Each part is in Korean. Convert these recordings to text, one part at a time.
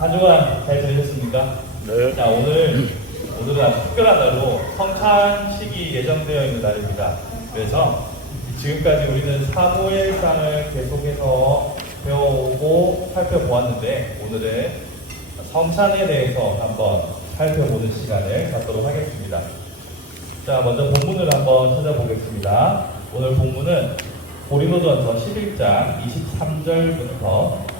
한 주간 잘 지내셨습니까? 네. 자, 오늘, 오늘은 아주 특별한 날로 성찬식이 예정되어 있는 날입니다. 그래서 지금까지 우리는 사무엘상을 계속해서 배워오고 살펴보았는데, 오늘은 성찬에 대해서 한번 살펴보는 시간을 갖도록 하겠습니다. 자, 먼저 본문을 한번 찾아보겠습니다. 오늘 본문은 고린도전서 11장 23절부터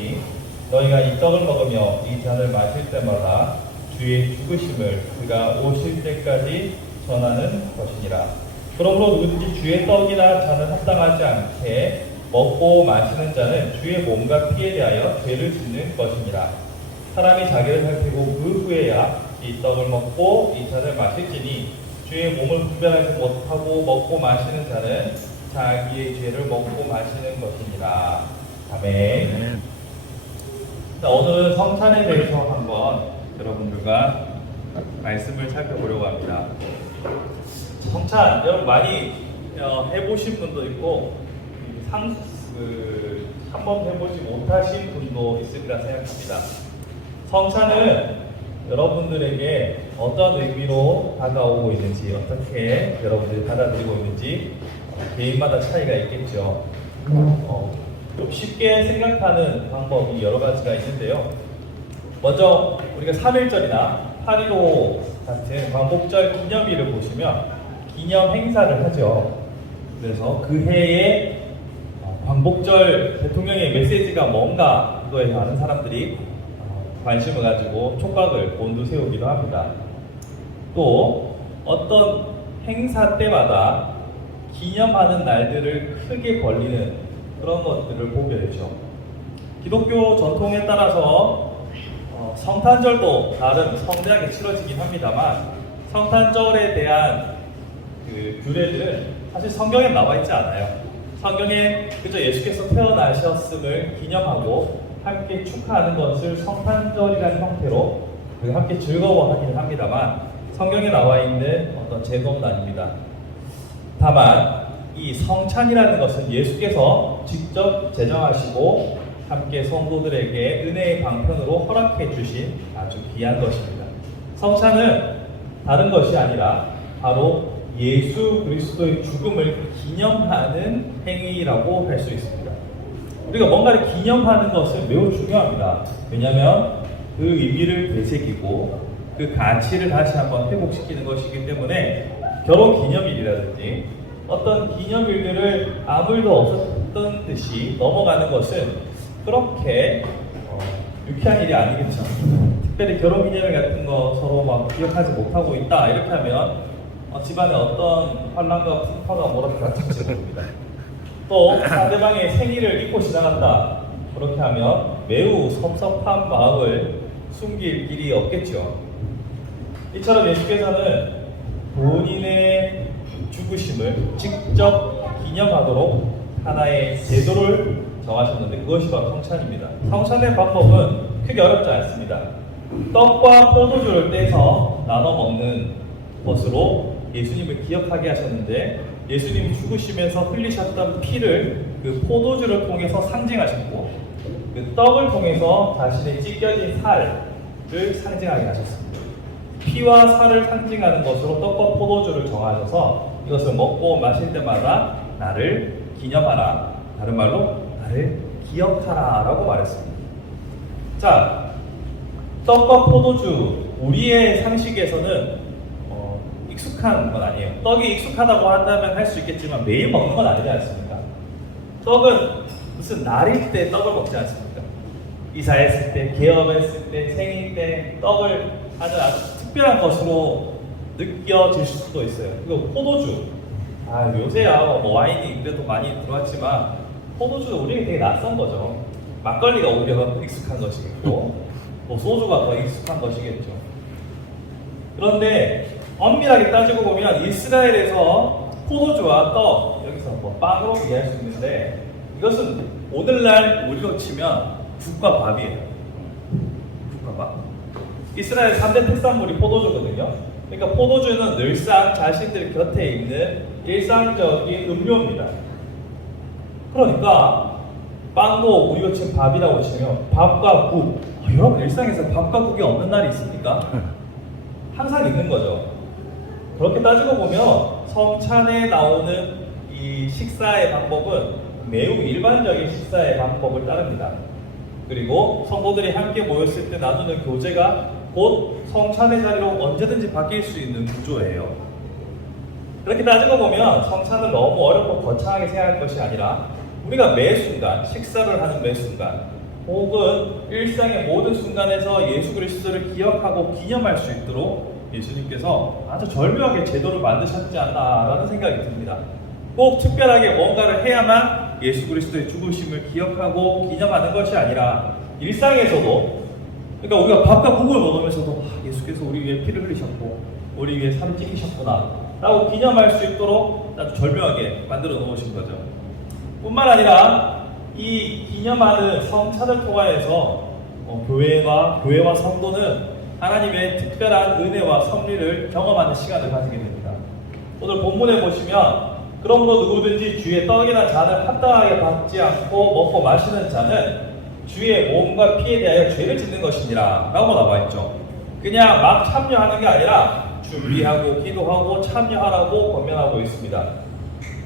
너희가 이 떡을 먹으며 이 잔을 마실 때마다 주의 죽으심을 그가 오실 때까지 전하는 것이니라. 그러므로 누구든지 주의 떡이나 잔을 합당하지 않게 먹고 마시는 자는 주의 몸과 피에 대하여 죄를 짓는 것이니라. 사람이 자기를 살피고 그 후에야 이 떡을 먹고 이 잔을 마실지니 주의 몸을 분별하지 못하고 먹고 마시는 자는 자기의 죄를 먹고 마시는 것이니라. 아멘. 자, 오늘은 성찬에 대해서 한번 여러분들과 말씀을 살펴보려고 합니다. 성찬 여러분 많이 어, 해보신 분도 있고 상, 그, 한번 해보지 못하신 분도 있으리라 생각합니다. 성찬은 여러분들에게 어떤 의미로 다가오고 있는지 어떻게 여러분들이 받아들이고 있는지 개인마다 차이가 있겠죠. 어, 좀 쉽게 생각하는 방법이 여러 가지가 있는데요. 먼저 우리가 3일절이나 8.15 같은 광복절 기념일을 보시면 기념 행사를 하죠. 그래서 그 해에 어, 광복절 대통령의 메시지가 뭔가 그거에 많은 사람들이 어, 관심을 가지고 촉각을 곤두세우기도 합니다. 또 어떤 행사 때마다 기념하는 날들을 크게 벌리는 그런 것들을 보게 되죠. 기독교 전통에 따라서 어, 성탄절도 나름 성대하게 치러지긴 합니다만 성탄절에 대한 그 규례들은 사실 성경에 나와 있지 않아요. 성경에 그저 예수께서 태어나셨음을 기념하고 함께 축하하는 것을 성탄절이라는 형태로 그 함께 즐거워하기는 합니다만 성경에 나와 있는 어떤 제도는 아닙니다. 다만 이 성찬이라는 것은 예수께서 직접 제정하시고 함께 성도들에게 은혜의 방편으로 허락해 주신 아주 귀한 것입니다. 성찬은 다른 것이 아니라 바로 예수 그리스도의 죽음을 기념하는 행위라고 할 수 있습니다. 우리가 뭔가를 기념하는 것은 매우 중요합니다. 왜냐하면 그 의미를 되새기고 그 가치를 다시 한번 회복시키는 것이기 때문에 결혼 기념일이라든지 어떤 기념일들을 아무 일도 없었던 듯이 넘어가는 것은 그렇게 어, 유쾌한 일이 아니겠죠. 특별히 결혼 기념일 같은 거 서로 막 기억하지 못하고 있다 이렇게 하면 어, 집안에 어떤 환란과 풍파가 몰아들어질지 모릅니다. 또 상대방의 생일을 잊고 지나간다 그렇게 하면 매우 섭섭한 마음을 숨길 길이 없겠죠. 이처럼 예수께서는 본인의 죽으심을 직접 기념하도록 하나의 제도를 정하셨는데 그것이 바로 성찬입니다. 성찬의 방법은 크게 어렵지 않습니다. 떡과 포도주를 떼서 나눠 먹는 것으로 예수님을 기억하게 하셨는데 예수님이 죽으시면서 흘리셨던 피를 그 포도주를 통해서 상징하셨고 그 떡을 통해서 자신의 찢겨진 살을 상징하게 하셨습니다. 피와 살을 상징하는 것으로 떡과 포도주를 정하셔서 이것을 먹고 마실 때마다 나를 기념하라. 다른 말로 나를 기억하라 라고 말했습니다. 자, 떡과 포도주, 우리의 상식에서는 어, 익숙한 건 아니에요. 떡이 익숙하다고 한다면 할 수 있겠지만 매일 먹는 건 아니지 않습니까? 떡은 무슨 날일 때 떡을 먹지 않습니까? 이사했을 때, 개업했을 때, 생일 때 떡을 하는 아주 특별한 것으로 느껴질 수도 있어요. 그리고 포도주. 아, 요새야 뭐 와인이 그래도 많이 들어왔지만 포도주는 우리에게 되게 낯선 거죠. 막걸리가 오히려 익숙한 것이고 뭐 소주가 더 익숙한 것이겠죠. 그런데 엄밀하게 따지고 보면 이스라엘에서 포도주와 떡 여기서 뭐 빵으로 이해할 수 있는데 이것은 오늘날 우리로 치면 국과 밥이에요. 국과 밥. 이스라엘 3대 특산물이 포도주거든요. 그러니까 포도주는 늘상 자신들 곁에 있는 일상적인 음료입니다. 그러니까 빵도 우리가 지금 밥이라고 치면 밥과 국. 어, 여러분 일상에서 밥과 국이 없는 날이 있습니까? 항상 있는 거죠. 그렇게 따지고 보면 성찬에 나오는 이 식사의 방법은 매우 일반적인 식사의 방법을 따릅니다. 그리고 성도들이 함께 모였을 때 나누는 교제가 곧 성찬의 자리로 언제든지 바뀔 수 있는 구조예요. 그렇게 따지고 보면 성찬을 너무 어렵고 거창하게 생각할 것이 아니라 우리가 매 순간 식사를 하는 매 순간 혹은 일상의 모든 순간에서 예수 그리스도를 기억하고 기념할 수 있도록 예수님께서 아주 절묘하게 제도를 만드셨지 않나라는 생각이 듭니다. 꼭 특별하게 뭔가를 해야만 예수 그리스도의 죽으심을 기억하고 기념하는 것이 아니라 일상에서도 그러니까 우리가 밥과 국을 먹으면서도 아, 예수께서 우리 위해 피를 흘리셨고 우리 위해 살을 찌기셨구나 라고 기념할 수 있도록 아주 절묘하게 만들어 놓으신 거죠. 뿐만 아니라 이 기념하는 성찬을 통하여서 어, 교회와 교회와 성도는 하나님의 특별한 은혜와 섭리를 경험하는 시간을 가지게 됩니다. 오늘 본문에 보시면 그러므로 누구든지 주의 떡이나 잔을 합당하게 받지 않고 먹고 마시는 자는 주의 몸과 피에 대하여 죄를 짓는 것이니라 라고 나와 있죠. 그냥 막 참여하는 게 아니라 준비하고 기도하고 참여하라고 권면하고 있습니다.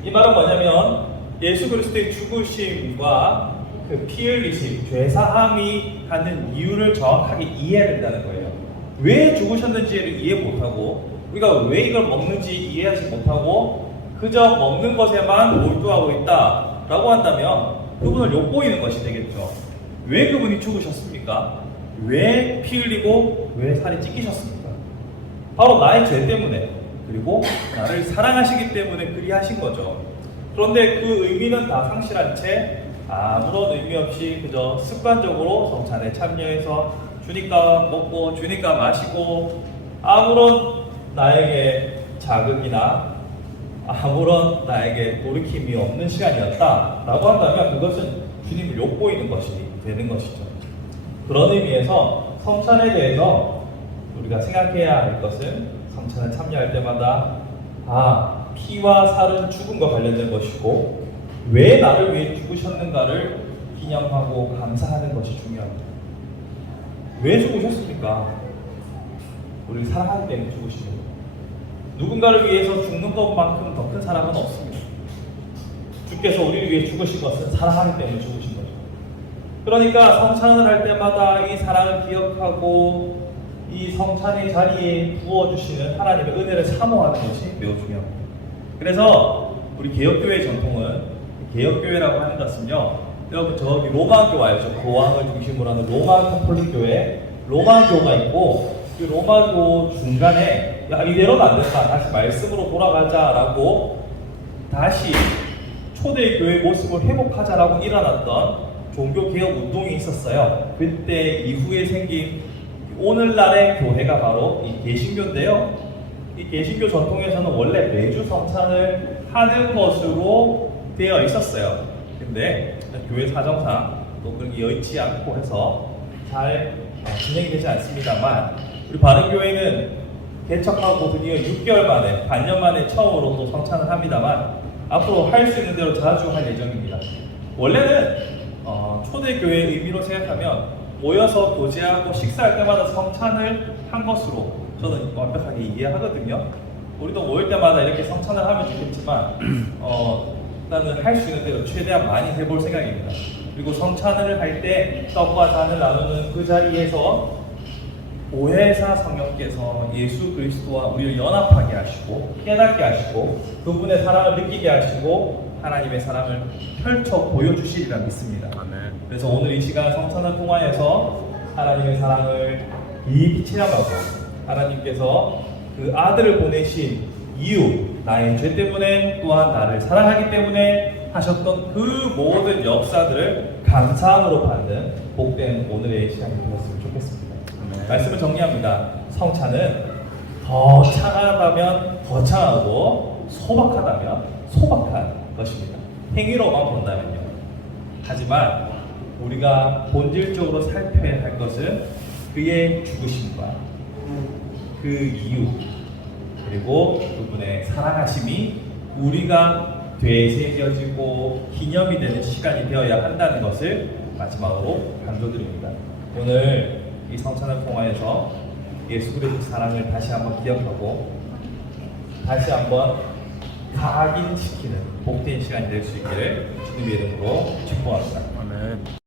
이 말은 뭐냐면 예수 그리스도의 죽으심과 그 피 흘리심, 죄사함이 갖는 이유를 정확하게 이해해야 된다는 거예요. 왜 죽으셨는지를 이해 못하고 우리가 왜 이걸 먹는지 이해하지 못하고 그저 먹는 것에만 몰두하고 있다라고 한다면 그분을 욕보이는 것이 되겠죠. 왜 그분이 죽으셨습니까? 왜 피 흘리고 왜 살이 찢기셨습니까? 바로 나의 죄 때문에 그리고 나를 사랑하시기 때문에 그리하신 거죠. 그런데 그 의미는 다 상실한 채 아무런 의미 없이 그저 습관적으로 성찬에 참여해서 주니까 먹고 주니까 마시고 아무런 나에게 자극이나 아무런 나에게 돌이킴이 없는 시간이었다라고 한다면 그것은 주님을 욕보이는 것이 되는 것이죠. 그런 의미에서 성찬에 대해서 우리가 생각해야 할 것은 성찬에 참여할 때마다 아 피와 살은 죽음과 관련된 것이고 왜 나를 위해 죽으셨는가를 기념하고 감사하는 것이 중요합니다. 왜 죽으셨습니까? 우리를 사랑하기 때문에 죽으신 거예요. 누군가를 위해서 죽는 것만큼 더 큰 사랑은 없습니다. 주께서 우리를 위해 죽으신 것은 사랑하기 때문에 죽으신 거죠. 그러니까 성찬을 할 때마다 이 사랑을 기억하고 이 성찬의 자리에 부어주시는 하나님의 은혜를 사모하는 것이 매우 중요합니다. 그래서 우리 개혁교회 전통은 개혁교회라고 하는 것은요, 여러분 저기 로마교 알죠? 교황을 중심으로 하는 로마 카톨릭 교회, 로마 교가 있고 그 로마 교 중간에 야 이대로는 안 된다. 다시 말씀으로 돌아가자라고 다시 초대 교회 모습을 회복하자라고 일어났던 종교 개혁 운동이 있었어요. 그때 이후에 생긴 오늘날의 교회가 바로 이 개신교인데요. 이 개신교 전통에서는 원래 매주 성찬을 하는 것으로 되어 있었어요. 근데 교회 사정상 또 그렇게 여의치 않고 해서 잘 어, 진행이 되지 않습니다만 우리 바른교회는 개척하고 드디어 6개월 만에 반년 만에 처음으로 또 성찬을 합니다만 앞으로 할 수 있는 대로 자주 할 예정입니다. 원래는 어, 초대교회 의미로 생각하면 모여서 교제하고 식사할 때마다 성찬을 한 것으로 저는 완벽하게 이해하거든요. 우리도 모일 때마다 이렇게 성찬을 하면 좋겠지만 어, 일단은 할 수 있는 대로 최대한 많이 해볼 생각입니다. 그리고 성찬을 할 때 떡과 잔을 나누는 그 자리에서 오해사 성령께서 예수 그리스도와 우리를 연합하게 하시고 깨닫게 하시고 그분의 사랑을 느끼게 하시고 하나님의 사랑을 펼쳐 보여주시리라 믿습니다. 아멘. 그래서 오늘 이 시간 성찬을 통하여서 하나님의 사랑을 깊이 체험하고 하나님께서 그 아들을 보내신 이유 나의 죄 때문에 또한 나를 사랑하기 때문에 하셨던 그 모든 역사들을 감사함으로 받는 복된 오늘의 시간이 되었으면 좋겠습니다. 말씀을 정리합니다. 성찬은 더 차가하다면 더 차가하고 소박하다면 소박한 것입니다. 행위로만 본다면요. 하지만 우리가 본질적으로 살펴야 할 것은 그의 죽으심과 그 이유 그리고 그분의 사랑하심이 우리가 되새겨지고 기념이 되는 시간이 되어야 한다는 것을 마지막으로 강조드립니다. 오늘 이 성찬을 통하여서 예수 그리스도 사랑을 다시 한번 기억하고 다시 한번 각인시키는 복된 시간이 될 수 있기를 주님의 이름으로 축복합니다. 아멘.